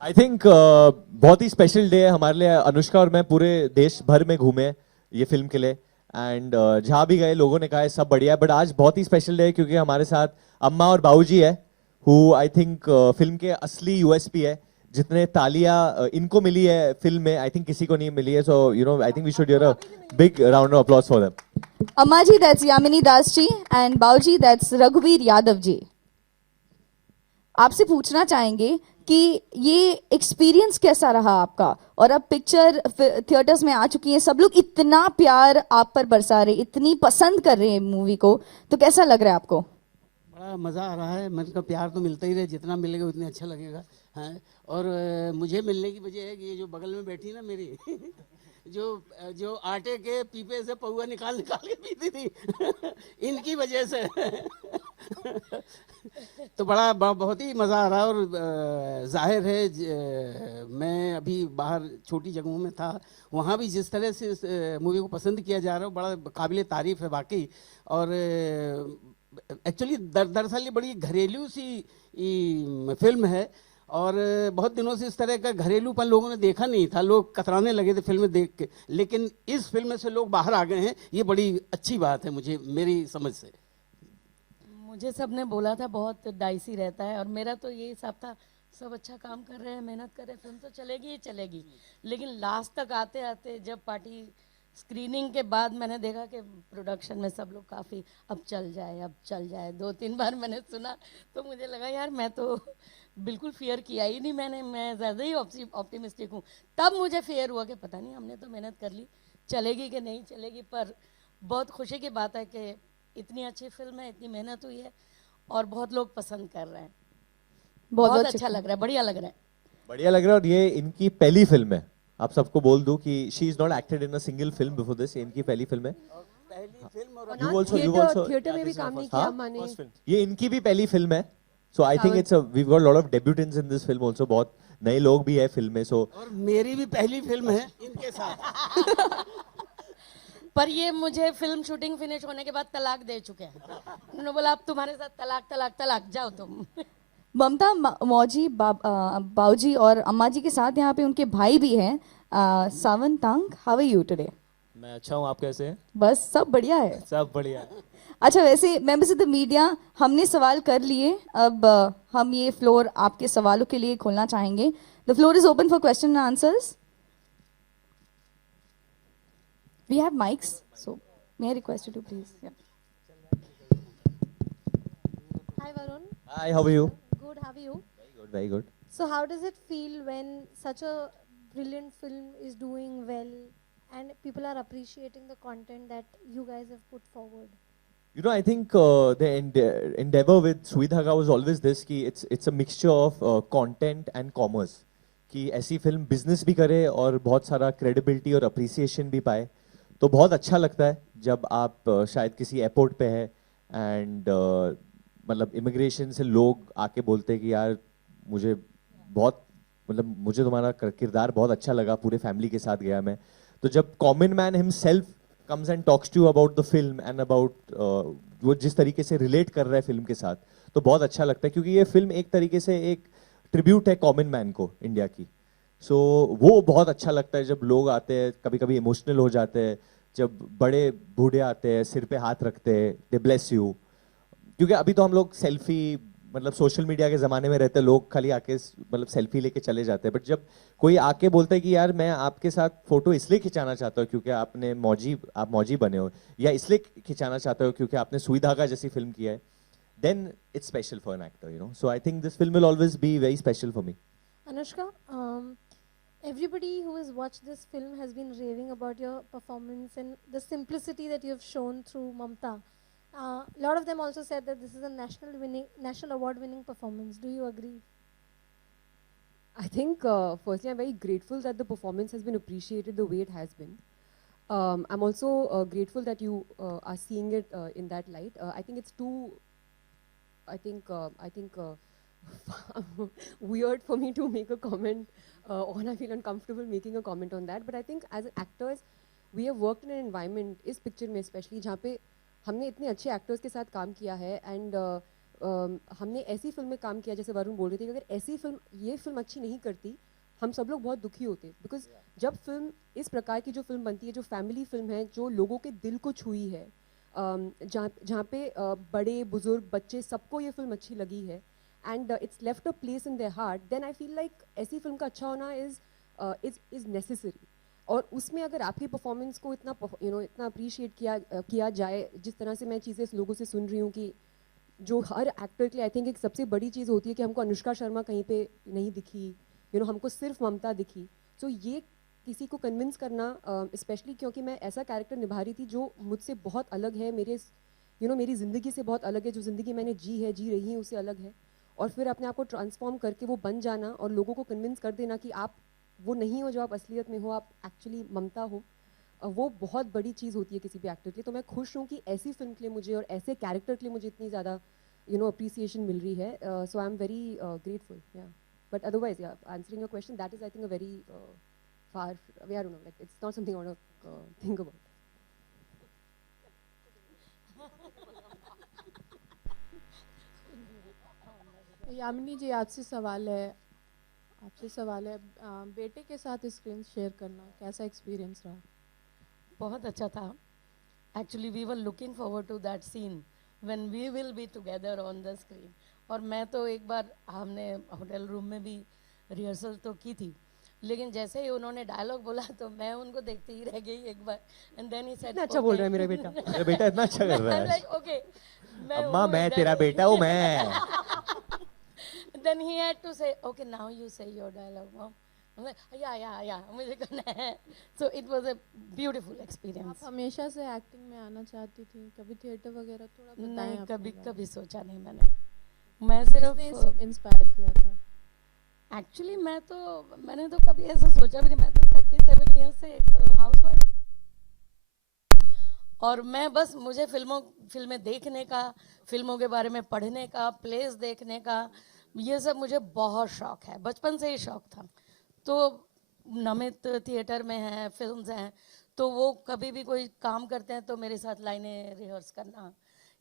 I think बहुत ही special day है हमारे लिए। अनुष्का और मैं पूरे देश भर में घूमे ये फिल्म के लिए एंड जहाँ भी गए लोगों ने कहा है सब बढ़िया है, बट आज बहुत ही स्पेशल डे है क्योंकि हमारे साथ अम्मा और बाबूजी है हु आई थिंक फिल्म के असली यूएसपी है। जितने तालियां इनको मिली है फिल्म में आई थिंक किसी को नहीं मिली है, so you know I think we should give a big round of applause for them. अम्मा जी that's Yamini Das ji and Babuji that's रघुवीर यादव जी। आपसे पूछना चाहेंगे कि ये एक्सपीरियंस कैसा रहा आपका, और अब पिक्चर थिएटर्स में आ चुकी है, सब लोग इतना प्यार आप पर बरसा रहे, इतनी पसंद कर रहे हैं मूवी को, तो कैसा लग रहा है आपको? बड़ा मज़ा आ रहा है। मन का प्यार तो मिलता ही रहे, जितना मिलेगा उतना अच्छा लगेगा। हाँ, और मुझे मिलने की वजह है कि ये जो बगल में बैठी ना मेरी जो जो आटे के पीपे से पौवा निकाल निकाल के पीती थी इनकी वजह से। तो बहुत ही मज़ा आ रहा है। और जाहिर है मैं अभी बाहर छोटी जगहों में था, वहाँ भी जिस तरह से इस मूवी को पसंद किया जा रहा है बड़ा काबिल तारीफ़ है वाकई। और एक्चुअली दरअसल ये बड़ी घरेलू सी फिल्म है, और बहुत दिनों से इस तरह का घरेलूपन लोगों ने देखा नहीं था, लोग कतराने लगे थे फिल्म देख के, लेकिन इस फिल्म से लोग बाहर आ गए हैं, ये बड़ी अच्छी बात है मुझे, मेरी समझ से। मुझे सबने बोला था बहुत डाइसी रहता है, और मेरा तो यही हिसाब था सब अच्छा काम कर रहे हैं, मेहनत कर रहे हैं, फिल्म तो चलेगी ही चलेगी। लेकिन लास्ट तक आते आते जब पार्टी स्क्रीनिंग के बाद मैंने देखा कि प्रोडक्शन में सब लोग काफ़ी अब चल जाए अब चल जाए, 2-3 बार मैंने सुना तो मुझे लगा यार मैं तो बिल्कुल फियर किया ही नहीं मैंने, मैं ज़्यादा ही ऑप्टिमिस्टिक हूँ। तब मुझे फियर हुआ कि पता नहीं हमने तो मेहनत कर ली, चलेगी कि नहीं चलेगी। पर बहुत खुशी की बात है कि इतनी अच्छी फिल्म है, इतनी मेहनत हुई है और बहुत लोग पसंद कर रहे हैं। बहुत अच्छा लग रहा है, बढ़िया लग रहा है। बढ़िया लग रहा है। और ये इनकी पहली फिल्म है, आप सबको बोल दूं कि she is not acted in a single film before this, इनकी पहली फिल्म है। पहली फिल्म और You also थिएटर में भी काम नहीं किया माने। ये इनकी भी पहली फिल्म है, so I think it's we've got a lot of debutants in this film also, बहुत नए लोग भी है फिल्म में। सो और मेरी भी पहली फिल्म है इनके साथ। पर ये मुझे फिल्म शूटिंग फिनिश होने के बाद तलाक दे चुके हैं, उन्होंने बोला अब तुम्हारे साथ तलाक तलाक तलाक, जाओ तुम। ममता मौजी बाऊजी और अम्मा जी के साथ यहाँ पे उनके भाई भी हैं, Sawan Tang. How are you today? मैं अच्छा हूँ, आप कैसे हैं? बस सब बढ़िया है। सब बढ़िया। अच्छा, वैसे मेंबर्स ऑफ द मीडिया, हमने सवाल कर लिए, अब हम ये फ्लोर आपके सवालों के लिए खोलना चाहेंगे। The floor is open for question and answers. We have mics, so may I request you to please. Hi Varun. hi, how are you? Good, how are you? Very good, very good. So how does it feel when such a brilliant film is doing well and people are appreciating the content that you guys have put forward? You know, I think the endeavor with Sui Dhaga was always this कि it's a mixture of content and commerce, कि ऐसी film business भी करे और बहुत सारा credibility और appreciation भी पाए। तो बहुत अच्छा लगता है जब आप शायद किसी एयरपोर्ट पे है एंड मतलब इमिग्रेशन से लोग आके बोलते हैं कि यार मुझे बहुत मतलब मुझे तुम्हारा किरदार बहुत अच्छा लगा, पूरे फैमिली के साथ गया मैं। तो जब common man himself comes and talks to you about the film and about वो जिस तरीके से रिलेट कर रहा है फिल्म के साथ, तो बहुत अच्छा लगता है, क्योंकि ये फिल्म एक तरीके से एक ट्रिब्यूट है कॉमन मैन को इंडिया की। सो वो बहुत अच्छा लगता है जब लोग आते हैं, कभी कभी इमोशनल हो जाते हैं, जब बड़े बूढ़े आते हैं, सिर पे हाथ रखते हैं, दे ब्लेस यू। क्योंकि अभी तो हम लोग सेल्फी मतलब सोशल मीडिया के ज़माने में रहते हैं, लोग खाली आके मतलब सेल्फी लेके चले जाते हैं, बट जब कोई आके बोलता है कि यार मैं आपके साथ फोटो इसलिए खिंचाना चाहता हूँ क्योंकि आप मौजी बने हो, या इसलिए खिंचाना चाहते हो क्योंकि आपने सुई धागा जैसी फिल्म किया है, then it's special for an actor, you know. So I think this film will always be very special for me. Anushka, everybody who has watched this film has been raving about your performance and the simplicity that you have shown through Mamta. A lot of them also said that this is a national award winning performance. Do you agree? I think firstly I'm very grateful that the performance has been appreciated the way it has been. I'm also grateful that you are seeing it in that light. I think it's too weird for me to make a comment or I feel uncomfortable making a comment on that. But I think as actors, we have worked in an environment, इस picture में especially, जहाँ पे हमने इतने अच्छे actors के साथ काम किया है एंड हमने ऐसी फिल्म में काम किया, जैसे वरुण बोल रहे थे कि अगर ऐसी फिल्म ये फिल्म अच्छी नहीं करती हम सब लोग बहुत दुखी होते, बिकॉज जब फिल्म इस प्रकार की जो फिल्म बनती है, जो फैमिली फिल्म है, जो लोगों के दिल को छुई है, जहाँ पे बड़े बुजुर्ग बच्चे सबको ये फिल्म अच्छी लगी है and it's left a place in their heart, then I feel like ऐसी फिल्म का अच्छा होना इज नेसेसरी। और उसमें अगर आपकी परफॉर्मेंस को इतना इतना अप्रिशिएट किया जाए, जिस तरह से मैं चीज़ें लोगों से सुन रही हूँ कि जो हर एक्टर के लिए आई थिंक एक सबसे बड़ी चीज़ होती है कि हमको अनुष्का शर्मा कहीं पे नहीं दिखी, हमको सिर्फ ममता दिखी। सो ये किसी को कन्विंस करना, स्पेशली क्योंकि मैं ऐसा कैरेक्टर निभा रही थी जो मुझसे बहुत अलग है, मेरी ज़िंदगी से बहुत अलग है, जो ज़िंदगी मैंने जी रही हूँ उससे अलग है, और फिर अपने आप को ट्रांसफॉर्म करके वो बन जाना और लोगों को कन्विंस कर देना कि आप वो नहीं हो जो आप असलियत में हो, आप एक्चुअली ममता हो, वो बहुत बड़ी चीज़ होती है किसी भी एक्टर के लिए। तो मैं खुश हूँ कि ऐसी फिल्म के लिए मुझे और ऐसे कैरेक्टर के लिए मुझे इतनी ज़्यादा अप्रिसिएशन मिल रही है. So I am very grateful. या बट अदरवाइज या answering your question, that is I think a very far, I don't know, like it's not something I want to think about. Yamini ji, आपसे सवाल है बेटे के साथ स्क्रीन शेयर करना कैसा एक्सपीरियंस रहा? बहुत अच्छा था. Actually we were looking forward to that scene when we will be together on the screen. और मैं तो एक बार हमने होटल रूम में भी रिहर्सल तो की थी, लेकिन जैसे ही उन्होंने डायलॉग बोला तो मैं उनको देखती ही रह गई एक बार. एंड देन ही सेड, अच्छा बोल रहा है मेरा बेटा. मेरा बेटा इतना अच्छा कर रहा है. लाइक ओके, अम्मा मैं तेरा बेटा हूँ मैं. Then he had to say, okay, now you say your dialogue, mom. I'm like, yeah, मुझे करना है. So it was a beautiful experience. आप हमेशा से एक्टिंग में आना चाहती थी, कभी थिएटर वगैरह थोड़ा बताएं नहीं, अपने बारे कभी सोचा नहीं मैंने. मैं सिर्फ में. इंस्पायर किया था? एक्चुअली मैंने तो कभी ऐसा सोचा भी नहीं. मैं तो 37 ईयर्स से एक हाउसवाइफ, और मैं बस मुझे फिल्में देखने का, फिल्मों के बारे में पढ़ने का, प्लेस देखने का, ये सब मुझे बहुत शौक है. बचपन से ही शौक था. तो नमित थिएटर में है, फिल्म्स हैं, तो वो कभी भी कोई काम करते हैं तो मेरे साथ लाइनें रिहर्स करना,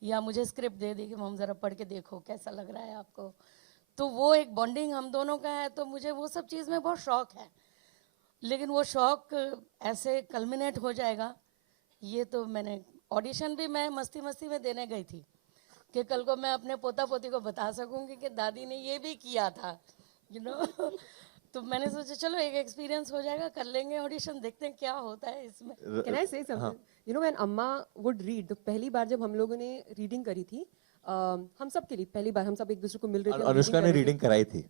या मुझे स्क्रिप्ट दे दी कि मम ज़रा पढ़ के देखो कैसा लग रहा है आपको. तो वो एक बॉन्डिंग हम दोनों का है. तो मुझे वो सब चीज़ में बहुत शौक है, लेकिन वो शौक ऐसे कल्मिनेट हो जाएगा, ये तो मैंने ऑडिशन भी मैं मस्ती में देने गई थी कि कल को मैं अपने पोता पोती को बता सकूंगी कि दादी ने ये भी किया था, तो मैंने सोचा चलो एक एक्सपीरियंस हो जाएगा, कर लेंगे ऑडिशन, देखते हैं क्या होता है इसमें. Can I say something? You know, when Amma would read, तो पहली बार जब हम लोगों ने रीडिंग करी थी, हम सब के लिए पहली बार हम सब एक दूसरे को मिल रहे थे. अनुष्का ने रीडिंग कराई थी.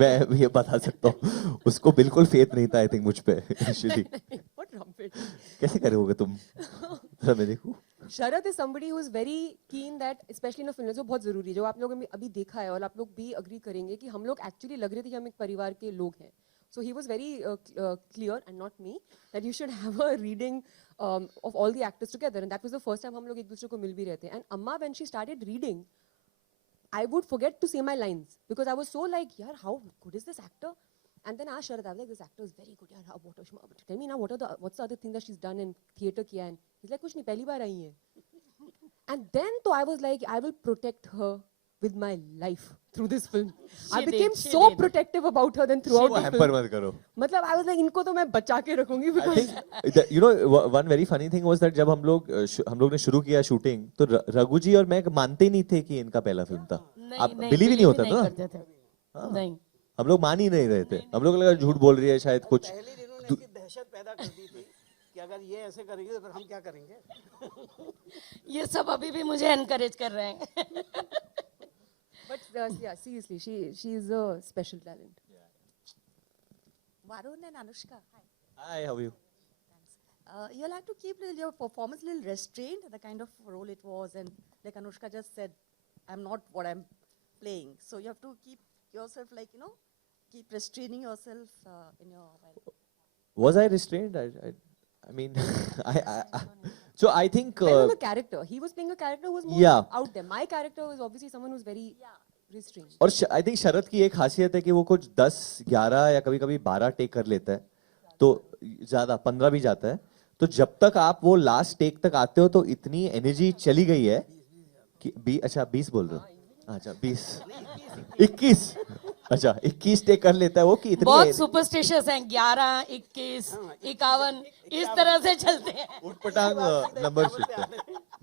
मैं ये बता सकता हूँ, उसको बिल्कुल फेथ नहीं था आई थिंक मुझ पे. कैसे करोगे तुम? मैं देखूं. शरद is somebody who is very keen that, especially in a film, जो बहुत जरूरी है, जो आप लोगों ने अभी देखा है और आप लोग भी अग्री करेंगे कि हम लोग एक्चुअली लग रहे थे कि हम एक परिवार के लोग हैं. So he was very clear, and not me, that you should have a reading of all the actors together, and that was the first time हम लोग एक दूसरे को मिल भी रहे थे. And Amma, when she started reading, I would forget to say my lines because I was so like, yaar, how good is this actor? And then I asked Sharad, I was like, this actor is very good. Yaar, tell me now, what's the other thing that she's done in theatre kiya? And he's like, kuch nahi, pehli baar aayi hai. And then so I was like, I will protect her with my life through this film. I became so protective about her then throughout the hamper film. मत करो. मतलब I was like, इनको तो मैं बचा के रखूंगी I because think that, you know, one very funny thing was that जब हम लोग ने शुरू किया शूटिंग, तो रघु जी और मैं मानते ही नहीं थे कि इनका पहला फिल्म था. आप बिलीव ही नहीं होता था ना. नहीं, हम लोग मान ही नहीं रहे थे. हम लोग लगा झूठ बोल रही है शायद कुछ. पहले दिनों ने ऐसी दहशत पैदा कर दी थी कि अगर ये ऐसे करेंगे तो फिर हम क्या करेंगे. ये सब अभी भी मुझे एनकरेज कर रहे हैं. but yeah, seriously, she is a special talent. Varun and Anushka, hi. Hi, how are you? You'll have to keep your performance a little restrained, the kind of role it was, and like Anushka just said, I'm not what I'm playing. So you have to keep yourself, like, keep restraining yourself in your. Was I restrained? I mean, so I think. Depends on the character. He was playing a character who was more out there. My character was obviously someone who's very restrained. और I think शरद की एक खासियत है कि वो कुछ 10, 11 या कभी-कभी 12 टेक कर लेता है. तो ज्यादा 15 भी जाता है. तो जब तक आप वो लास्ट टेक तक आते हो तो इतनी एनर्जी चली गई है कि 20 बोल रहे हो. अच्छा 20, 21. अच्छा 21 टेक कर लेता है वो कि इतनी बहुत सुपरस्टिशियस हैं. 11, 21, 51 इस तरह से चलते हैं. उठपटांग नंबर शिफ्ट है.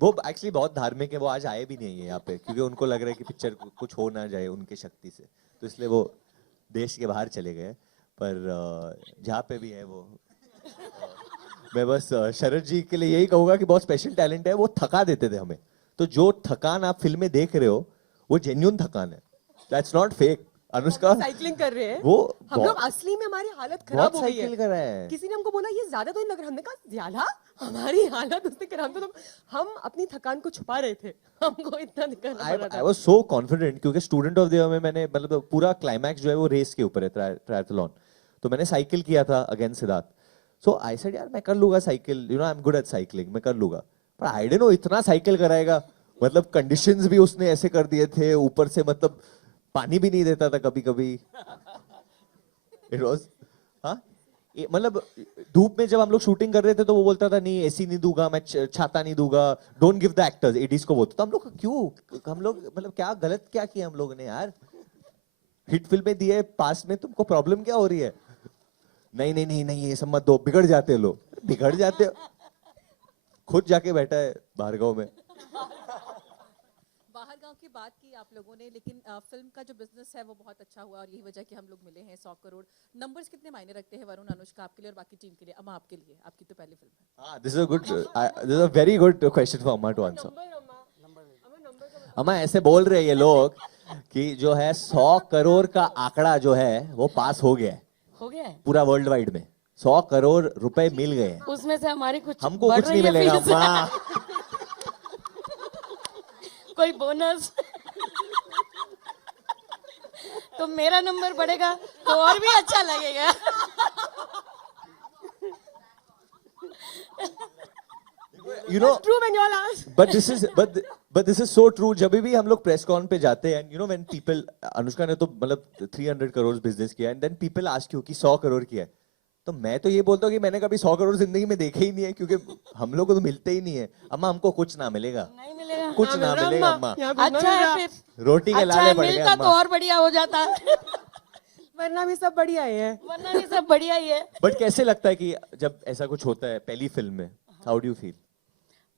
वो एक्चुअली बहुत धार्मिक है. वो आज आए भी नहीं है यहाँ पे क्योंकि उनको लग रहा है कि पिक्चर कुछ हो ना जाए उनके शक्ति से, तो इसलिए वो देश के बाहर चले गए. पर जहाँ पे भी है वो मैं बस शरद जी के लिए यही कहूँगा कि बहुत स्पेशल टैलेंट है. वो थका देते थे हमें. तो जो थकान आप फिल्म में देख रहे हो वो जेन्युइन थकान है. That's not fake. Anushka cycling कर रहे हैं. वो हम लोग असली में हमारी हालत खराब हो गई है. कर रहे हैं. किसी ने हमको बोला ये ज्यादा तो नहीं लग रहा. हमने कहा ज्यादा हमारी हालत उससे खराब. तो हम अपनी थकान को छुपा रहे थे. हमको इतना दिक्कत पड़ रहा था. I was so confident क्योंकि स्टूडेंट ऑफ द ईयर में मैंने मतलब पूरा क्लाइमैक्स जो है वो रेस के ऊपर है, ट्रायथलॉन. तो मैंने साइकिल किया था against Siddharth. So I said यार मैं कर लूंगा cycle, you know I am good at cycling, मैं कर लूंगा. पर आई डिडंट नो इतना साइकिल कराएगा. मतलब कंडीशंस भी उसने ऐसे कर दिए थे, ऊपर से मतलब पानी भी नहीं देता था कभी कभी. इट वाज, हाँ मतलब धूप में जब हम लोग शूटिंग कर रहे थे तो वो बोलता था नहीं एसी नहीं दूंगा मैं, छाता नहीं दूंगा, don't give the actors, ADs को बोलता. तो हम लोग क्यों, हम लोग मतलब क्या गलत क्या किया हम लोगों ने यार. हिट फिल्में दिए पास में, तुमको प्रॉब्लम क्या हो रही है. नहीं नहीं नहीं नहीं ये सब मत दो, बिगड़ जाते लोग. बिगड़ जाते, खुद जाके बैठा है बाहरगांव में. बाहर गांव की बात की आप लोगों ने, लेकिन फिल्म का जो बिजनेस है वो बहुत अच्छा हुआ और यही वजह कि हम लोग मिले हैं 100 करोड़. नंबर्स कितने मायने रखते हैं वरुण, अनुष्का आपके लिए और बाकी टीम के लिए? अम्मा आपके लिए, आपकी तो पहली फिल्म है. हाँ, this is a good, this is a very good question for अम्मा टू आंसर. अम्मा ऐसे बोल रहे हैं ये लोग कि जो है 100 करोड़ का आंकड़ा जो है वो पास हो गया है. हो गया है पूरा वर्ल्ड वाइड में 100 करोड़ रुपए मिल गए हैं. उसमें से हमारी कुछ हमको बढ़ कुछ नहीं रही है मिलेगा फीस। अम्मा. कोई बोनस तो मेरा नंबर बढ़ेगा तो और भी अच्छा लगेगा. You know, but this is so true. जब भी हम लोग प्रेस कॉन पे जाते हैं, you know when people, Anushka ने तो मतलब 300 करोड़ बिजनेस किया, and then people ask you कि 100 करोड़ किया है. तो मैं तो ये बोलता हूँ कि मैंने कभी 100 करोड़ जिंदगी में देखे ही नहीं है, क्योंकि हम लोग को तो मिलते ही नहीं है. अम्मा हमको कुछ ना मिलेगा, नहीं मिलेगा, कुछ ना मिलेगा अम्मा. अच्छा है फिर, रोटी के अच्छा लाले है, पड़ गए मिलता तो अम्मा. और बढ़िया हो जाता. वरना भी सब बढ़िया ही है. वरना भी सब बढ़िया ही है. बट कैसे लगता है कि जब ऐसा कुछ होता है पहली फिल्म में, हाउ डू यू फील?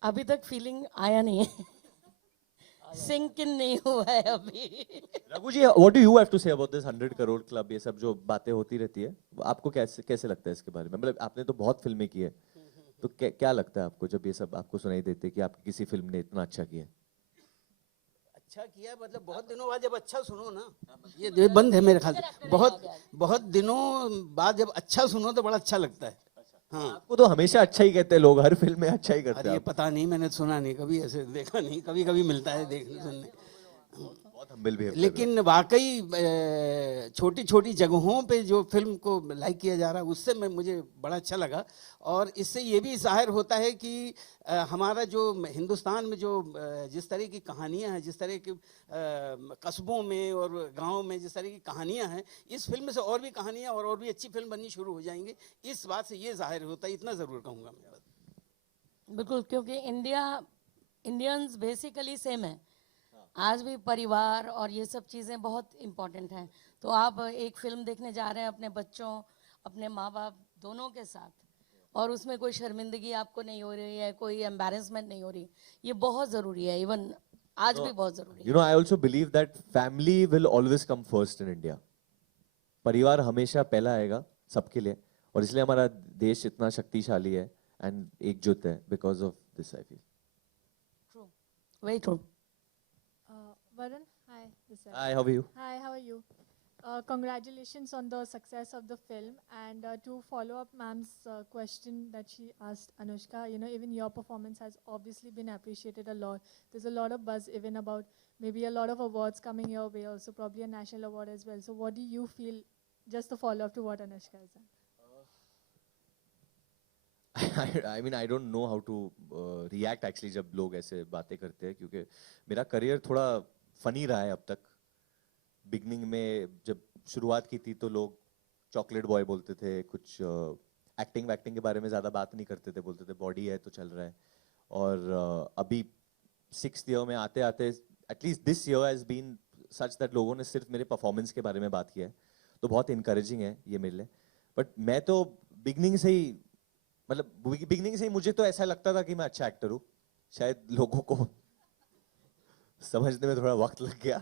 अभी तक फीलिंग आया नहीं है, सिंक इन नहीं हुआ है अभी. Raghu ji, what do you have to say about this 100 crore club, ये सब जो बातें होती रहती है, आपको कैसे कैसे लगता है इसके बारे में? मतलब आपने तो बहुत फिल्में की है, तो क्या लगता है आपको जब ये सब आपको सुनाई देते हैं कि आपकी किसी फिल्म ने इतना अच्छा किया? अच्छा किया मतलब बहुत दिनों बाद जब अच्छा सुनो ना, ये बंद है मेरे ख्याल से, बहुत दिनों बाद जब अच्छा सुनो तो बड़ा अच्छा लगता है. हाँ, आपको तो हमेशा अच्छा ही कहते हैं लोग, हर फिल्म में अच्छा ही करते अरे हैं ये आप. पता नहीं, मैंने सुना नहीं कभी, ऐसे देखा नहीं, कभी कभी मिलता है देखने सुनने. बहुत हम्बल भी है. लेकिन वाकई छोटी छोटी जगहों पे जो फिल्म को लाइक किया जा रहा है उससे मुझे बड़ा अच्छा लगा. और इससे ये भी ज़ाहिर होता है कि हमारा जो हिंदुस्तान में जो जिस तरह की कहानियाँ हैं, जिस तरह के कस्बों में और गाँव में जिस तरह की कहानियाँ हैं, इस फिल्म से और भी कहानियाँ और भी अच्छी फिल्म बननी शुरू हो जाएंगी. इस बात से ये ज़ाहिर होता है, इतना ज़रूर कहूँगा मैं. बिल्कुल, क्योंकि इंडियंस बेसिकली सेम है. आज भी परिवार और ये सब चीज़ें बहुत इम्पोर्टेंट हैं. तो आप एक फिल्म देखने जा रहे हैं अपने बच्चों, अपने माँ बाप दोनों के साथ, और उसमें कोई शर्मिंदगी आपको नहीं हो रही है, कोई एम्बैरेसमेंट नहीं हो रही, ये बहुत ज़रूरी है. इवन आज भी बहुत ज़रूरी है. You know I also believe that family will always come first in India. परिवार हमेशा पहला आएगा सबके लिए, और इसलिए हमारा देश इतना शक्तिशाली है एंड एकजुट है, because of this I feel. True, very true. Varun, hi. This is hi, how are you? Hi, how are you? Congratulations on the success of the film. And to follow up ma'am's question that she asked Anushka, you know, even your performance has obviously been appreciated a lot. There's a lot of buzz even about maybe a lot of awards coming your way also, probably a national award as well. So what do you feel, just a follow-up to what Anushka has done? I mean, I don't know how to react actually जब लोग ऐसे बातें करते हैं, क्योंकि मेरा career थोड़ा funny रहा है अब तक. बिगनिंग में जब शुरुआत की थी तो लोग चॉकलेट बॉय बोलते थे, कुछ एक्टिंग वैक्टिंग के बारे में ज़्यादा बात नहीं करते थे, बोलते थे बॉडी है तो चल रहा है. और अभी 6th ईयर में आते आते at least this year has been such that लोगों ने सिर्फ मेरे परफॉर्मेंस के बारे में बात किया है, तो बहुत इनकरेजिंग है ये मेरे लिए. बट मैं तो बिगनिंग से ही, मतलब बिगनिंग से ही मुझे तो ऐसा लगता था कि मैं अच्छा एक्टर हूँ. शायद लोगों को समझने में थोड़ा वक्त लग गया,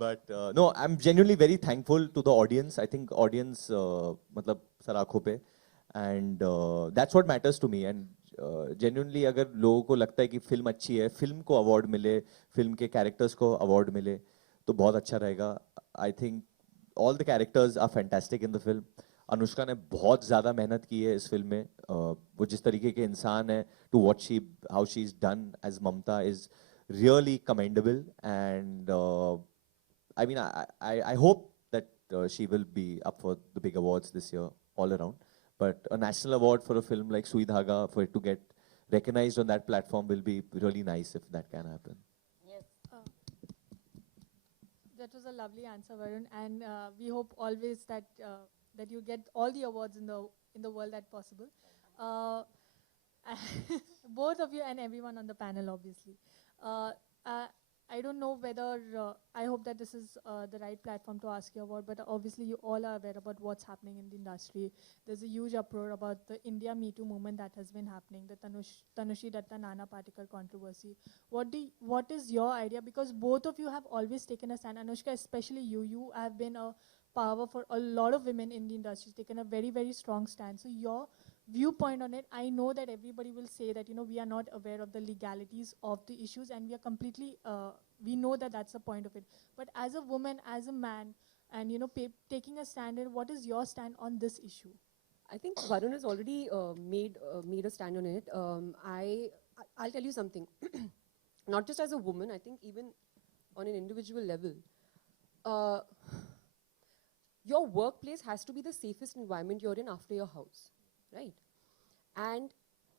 but no, I am genuinely very thankful to the audience. I think audience मतलब सर आंखों पे, and that's what matters to me. And genuinely अगर लोगों को लगता है कि फिल्म अच्छी है, फिल्म को अवार्ड मिले, फिल्म के कैरेक्टर्स को अवार्ड मिले, तो बहुत अच्छा रहेगा. I think all the characters are fantastic in the film. Anushka ने बहुत ज़्यादा मेहनत की है इस फिल्म में. वो जिस तरीके के इंसान है, to what she, how she is done as Mamta is really commendable. And I mean, I hope that she will be up for the big awards this year all around. But a national award for a film like Sui Dhaga, for it to get recognized on that platform, will be really nice if that can happen. That was a lovely answer, Varun, and we hope always that that you get all the awards in the world that possible. Uh, both of you and everyone on the panel, obviously. I don't know whether I hope that this is the right platform to ask you about, but obviously you all are aware about what's happening in the industry. There's a huge uproar about the India Me Too movement that has been happening, the Tanushri Datta Nana particle controversy. What is your idea? Because both of you have always taken a stand. Anushka, especially you have been a power for a lot of women in the industry, taken a very, very strong stand. So your viewpoint on it, I know that everybody will say that, we are not aware of the legalities of the issues, and we are completely, we know that that's the point of it. But as a woman, as a man, and, taking a stand, what is your stand on this issue? I think Varun has already made a stand on it. I'll tell you something. Not just as a woman, I think even on an individual level, your workplace has to be the safest environment you're in after your house, right? And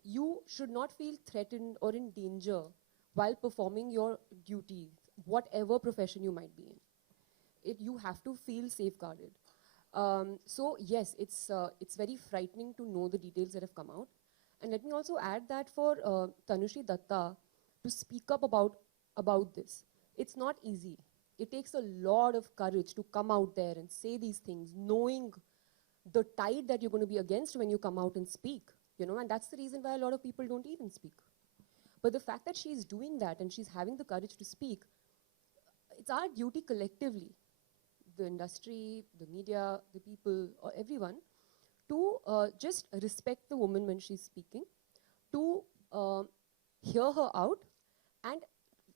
you should not feel threatened or in danger while performing your duties, whatever profession you might be in. You have to feel safeguarded. So yes, it's very frightening to know the details that have come out. And let me also add that for Tanushri Datta to speak up about this, it's not easy. It takes a lot of courage to come out there and say these things, knowing the tide that you're going to be against when you come out and speak, and that's the reason why a lot of people don't even speak. But the fact that she's doing that and she's having the courage to speak, it's our duty collectively, the industry, the media, the people, or everyone, to just respect the woman when she's speaking, to hear her out, and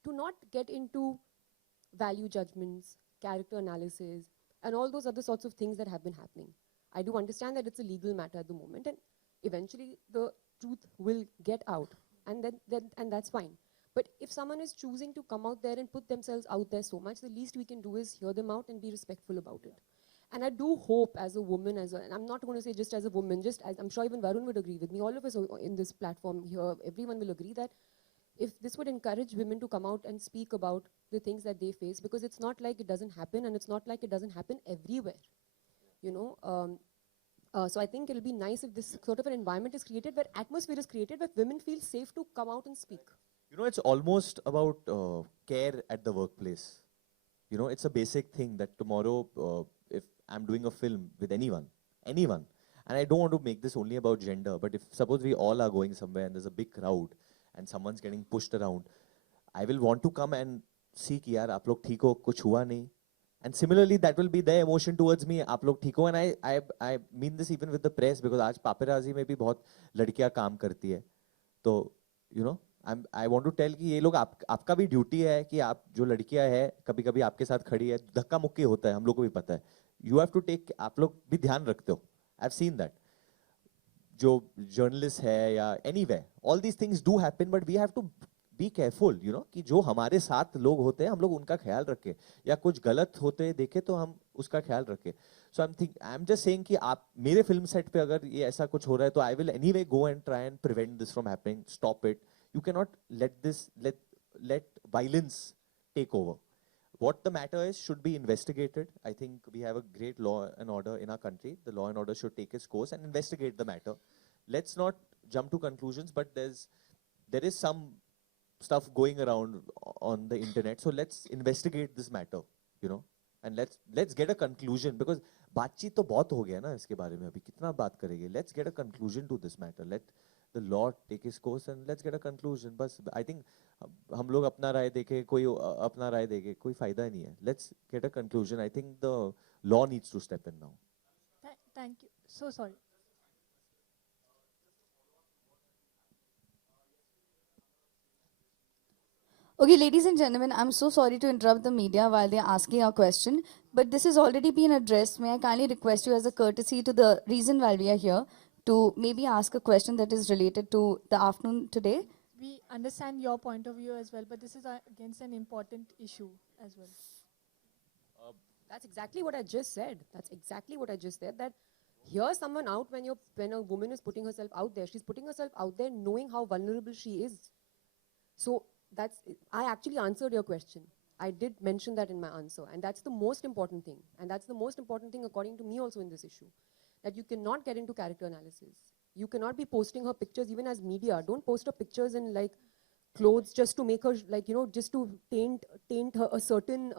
to not get into value judgments, character analysis, and all those other sorts of things that have been happening. I do understand that it's a legal matter at the moment, and eventually the truth will get out, and that's fine. But if someone is choosing to come out there and put themselves out there so much, the least we can do is hear them out and be respectful about it. And I do hope as a woman, and I'm not going to say just as a woman, I'm sure even Varun would agree with me, all of us in this platform here, everyone will agree that if this would encourage women to come out and speak about the things that they face, because it's not like it doesn't happen, and it's not like it doesn't happen everywhere, So I think it'll be nice if this sort of an environment is created, where atmosphere is created, where women feel safe to come out and speak. It's almost about care at the workplace. It's a basic thing that tomorrow, if I'm doing a film with anyone, and I don't want to make this only about gender, but if suppose we all are going somewhere and there's a big crowd and someone's getting pushed around, I will want to come and see कि यार आप लोग ठीक हो, कुछ हुआ नहीं. And similarly, that will be their emotion towards me. आप लोग ठीक हो, and I mean this even with the press, because आज paparazzi में भी बहुत लड़कियां काम करती है. तो I want to tell कि ये लोग आपका भी ड्यूटी है कि आप जो लड़कियां है कभी-कभी आपके साथ खड़ी है, धक्का मुक्की होता है, हम लोग को भी पता है. You have to take, आप लोग भी ध्यान रखते हो. I've seen that. जो journalist है या anywhere, all these things do happen, but we have to be careful, कि जो हमारे साथ लोग होते हैं हम लोग उनका ख्याल रखें, या कुछ गलत होते देखे तो हम उसका ख्याल रखें. So I'm just saying कि आप मेरे फिल्म सेट पे अगर ये ऐसा कुछ हो रहा है तो I will anyway go and try and prevent this from happening, stop it. You cannot let violence take over. What the matter is should be investigated. I think we have a great law and order in our country. The law and order should take its course and investigate the matter. Let's not jump to conclusions, but there is some stuff going around on the internet. So let's investigate this matter, and let's get a conclusion, because बातचीत तो बहुत हो गया ना इसके बारे में, अभी कितना बात करेंगे. Let's get a conclusion to this matter. Let the law take its course and let's get a conclusion. बस I think हम लोग अपना राय देके कोई अपना राय देके कोई फायदा नहीं है. Let's get a conclusion. I think the law needs to step in now. Thank you. So sorry. Okay, ladies and gentlemen, I'm so sorry to interrupt the media while they're asking a question, but this has already been addressed. May I kindly request you as a courtesy to the reason why we are here to maybe ask a question that is related to the afternoon today? We understand your point of view as well, but this is against an important issue as well. That's exactly what I just said. That's exactly what I just said. That here's someone out when a woman is putting herself out there. She's putting herself out there knowing how vulnerable she is. So I actually answered your question. I did mention that in my answer, and that's the most important thing. And that's the most important thing according to me also in this issue. That you cannot get into character analysis. You cannot be posting her pictures even as media. Don't post her pictures in like clothes just to make her like, you know, just to taint her a certain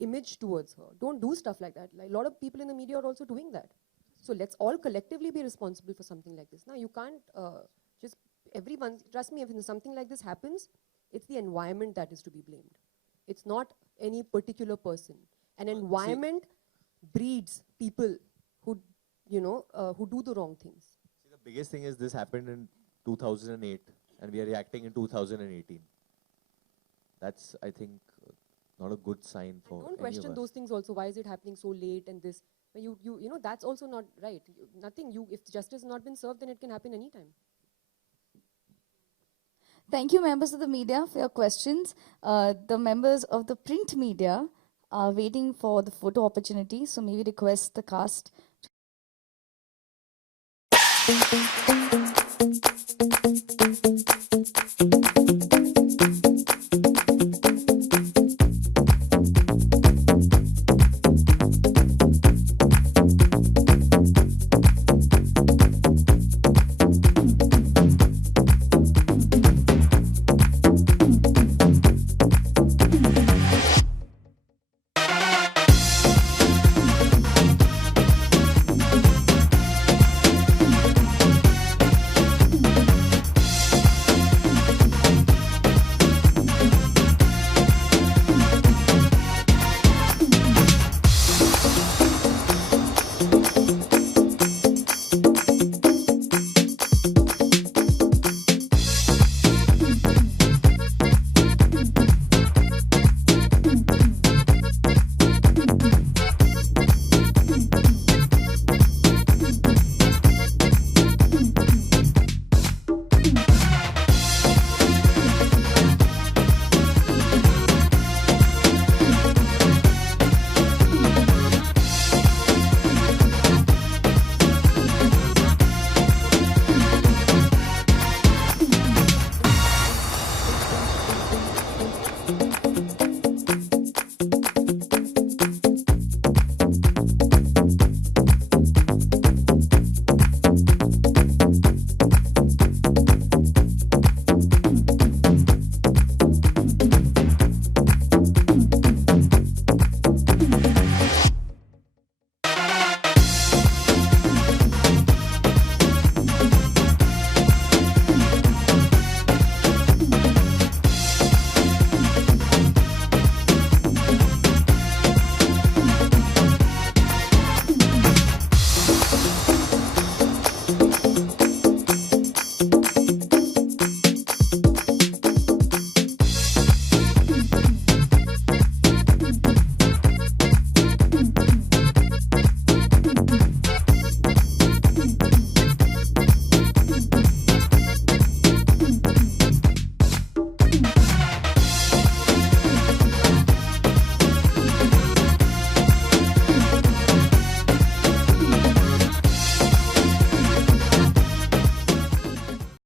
image towards her. Don't do stuff like that. Like a lot of people in the media are also doing that. So let's all collectively be responsible for something like this. Now you can't just everyone, trust me, if something like this happens, it's the environment that is to be blamed. It's not any particular person. An environment breeds people who, you know, who do the wrong things. See, the biggest thing is this happened in 2008 and we are reacting in 2018. That's, I think, not a good sign for Don't question those things also. Why is it happening so late and this? You know, that's also not right. If justice has not been served, then it can happen anytime. Thank you, members of the media, for your questions. The members of the print media are waiting for the photo opportunity, so may we request the cast.